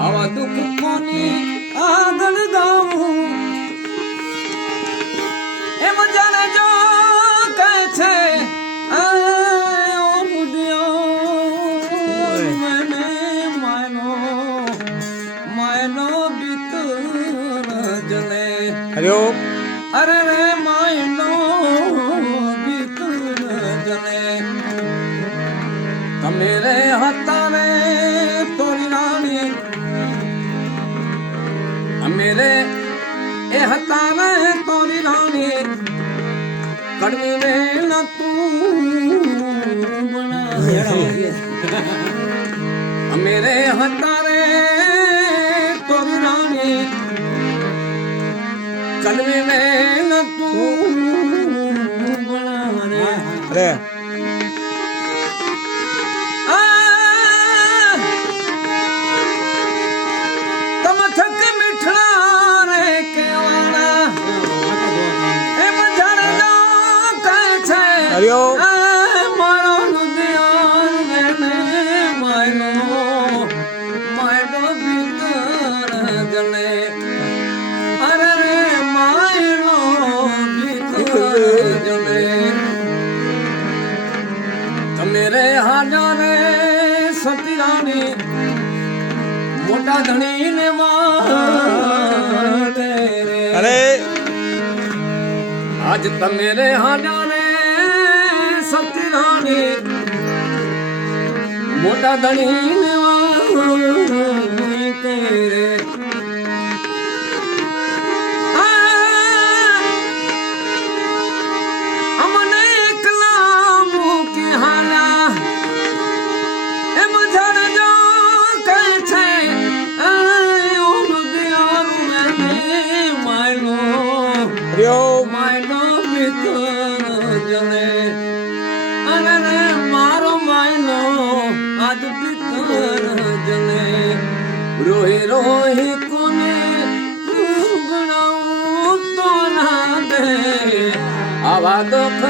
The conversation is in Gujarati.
આવા દુઃખ કોની આગળ ગાવું એમ જાણે જો કહે છે અરે રે માયનો બીતું જલે તમે રે હતા રે તોરી રાણી અમે રે એ હતા રે તોરી રાણી કડવી રે ન તું અમે રે હતા રે તોરી રાણી કડવી રે ન તું અરે મારો નુદિયાર ને માયનો ભીતર જલે અરે રે માયનો ભીતર જલે તમે રે હાજર રે સતી રાણી મોટા ધણી ને માટે અરે આજ તમે રે હાજર સતી રાણી મોટા ધણી ને રે અમને એકલા મૂકી હાલા એમ જાણજો કહે છે માયનો મિત્ર જલે અરે રે મારો માયનો આજ પિતર જલે રોહી રોહી કોને ગણાવું તો ના દે આવા દુઃખ